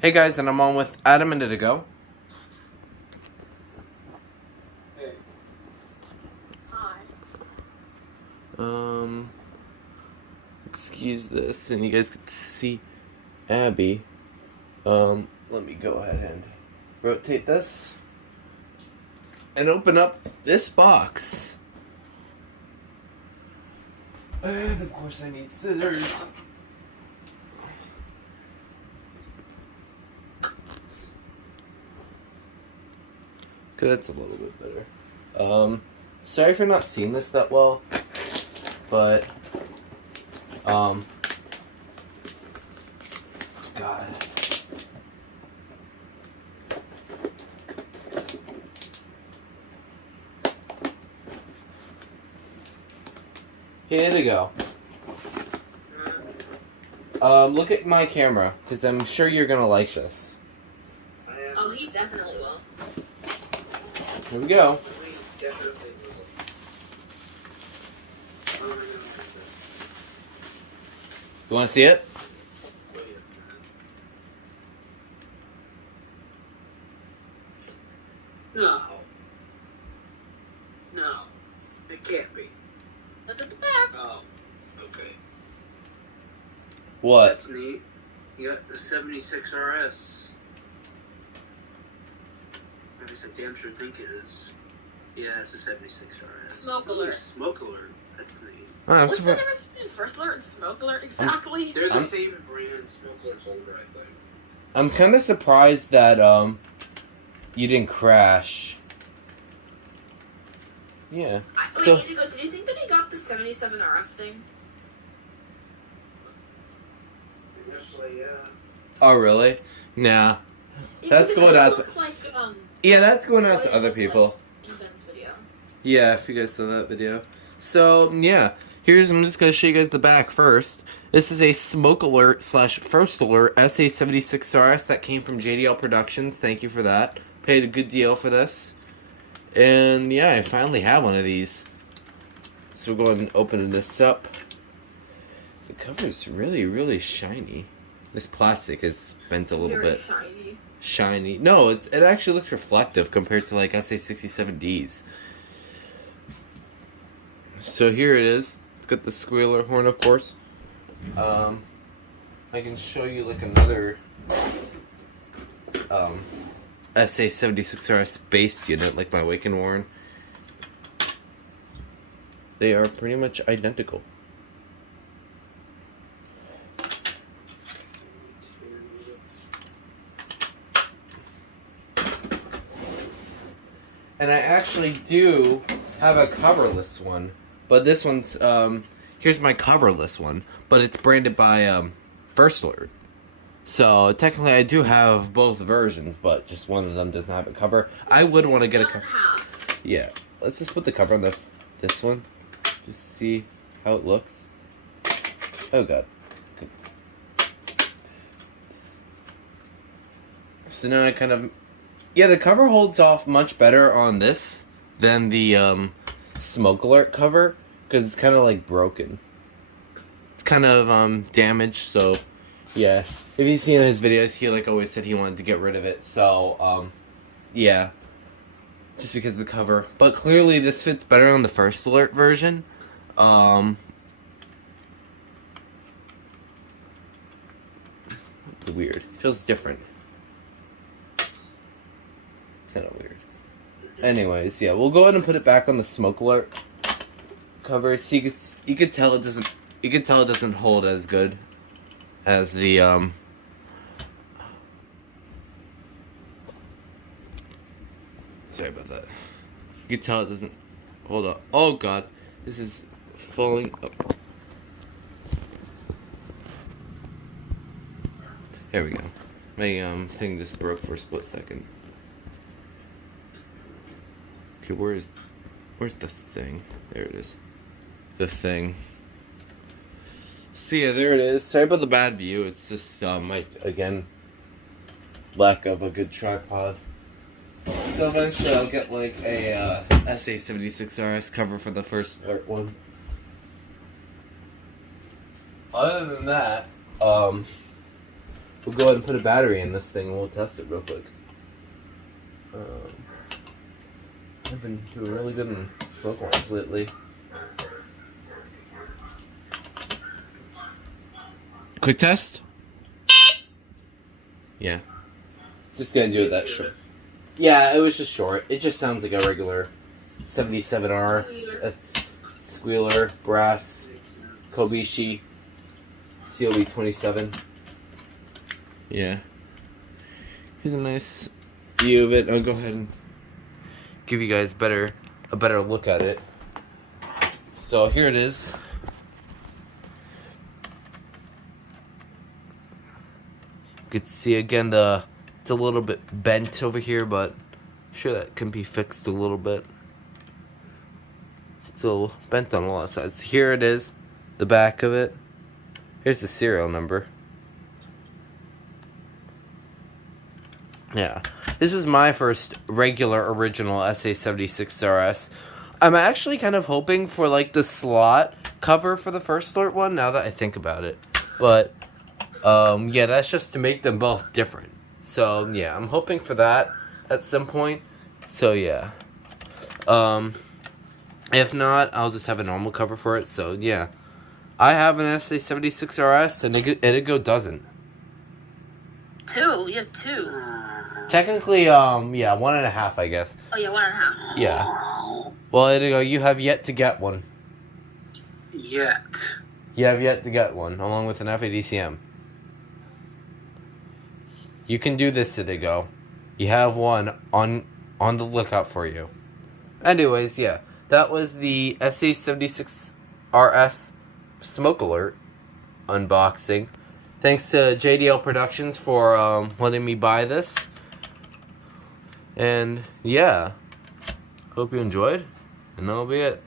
Hey guys, and I'm on with Adam and Indigo. Hey. Hi. Excuse this, and you guys get to see Abby. Let me go ahead and rotate this and open up this box. And of course I need scissors. Okay, that's a little bit better. Sorry for not seeing this that well, but, God. Here to go. Look at my camera, because I'm sure you're gonna like this. Oh, he definitely will. Here we go. You want to see it? No. No. It can't be. Look at the back. Oh. Okay. What? That's neat. You got the 76RS. At least I damn sure think it is. Yeah, it's the 76RS. Smoke Ooh, alert. Smoke alert. That's neat. Oh, I'm What's the surprised. difference between First Alert and Smoke Alert exactly? They're the I'm- same brand. Smoke alert's older, I think. I'm kind of surprised that you didn't crash. Yeah. Wait, So Indigo, did you think that he got the 77RF thing? Initially, yeah. oh really? Nah. It That's kinda going out to- looked like, Yeah, that's going out what to it other looked people. like in Ben's video. Yeah, if you guys saw that video. So yeah, I'm just gonna show you guys the back first. This is a Smoke Alert / First Alert SA76RS that came from JDL Productions. Thank you for that. Paid a good deal for this. And yeah, I finally have one of these. So we'll go ahead and open this up. The cover is really, really shiny. This plastic is bent a little Very bit. shiny. Shiny. No, it actually looks reflective compared to like SA67Ds. So here it is. It's got the squealer horn, of course. I can show you like another SA76RS base unit, like my Wake and Warren. They are pretty much identical. And I actually do have a coverless one, but this one's here's my coverless one, but it's branded by First Alert. So technically I do have both versions, but just one of them doesn't have a cover. I would want to get a cover. Half. Yeah, let's just put the cover on this one, just see how it looks. Oh god. So now I kind of, yeah, the cover holds off much better on this than the Smoke Alert cover, because it's kind of like broken. It's kind of damaged, so yeah. If you've seen his videos, he like always said he wanted to get rid of it, so yeah. Just because of the cover. But clearly this fits better on the First Alert version. Weird. It feels different. Kind of weird. Anyways, yeah, we'll go ahead and put it back on the Smoke Alert cover. So you could tell it doesn't hold as good as the sorry about that. You could tell it doesn't hold up. Oh god, this is falling up. There we go. My thing just broke for a split second. Okay, where's the thing? There it is. The thing. So yeah, there it is. Sorry about the bad view. It's just my again lack of a good tripod. So eventually I'll get like a SA76RS cover for the First Alert one. Other than that, we'll go ahead and put a battery in this thing and we'll test it real quick. I've been doing really good in smoke alarms lately. Quick test? Yeah. Just gonna do it that short. Yeah, it was just short. It just sounds like a regular 77R squealer, brass, Kobishi, COB27. Yeah. Here's a nice view of it. I'll go ahead and give you guys a better look at it. So here it is. You can see again it's a little bit bent over here, but I'm sure that can be fixed a little bit. It's a little bent on a lot of sides. Here it is, the back of it. Here's the serial number. Yeah, this is my first regular original SA76RS. I'm actually kind of hoping for like the slot cover for the first alert one, now that I think about it. But yeah, that's just to make them both different. So yeah, I'm hoping for that at some point. So yeah, if not, I'll just have a normal cover for it. So yeah, I have an SA76RS and Indigo doesn't. Two? You have two. Technically, yeah, 1.5, I guess. Oh yeah, 1.5. Yeah. Well, Indigo, you have yet to get one. Yet. You have yet to get one, along with an FADCM. You can do this, Indigo. You have one on the lookout for you. Anyways, yeah, that was the SA76RS Smoke Alert unboxing. Thanks to JDL Productions for letting me buy this. And yeah, hope you enjoyed, and that'll be it.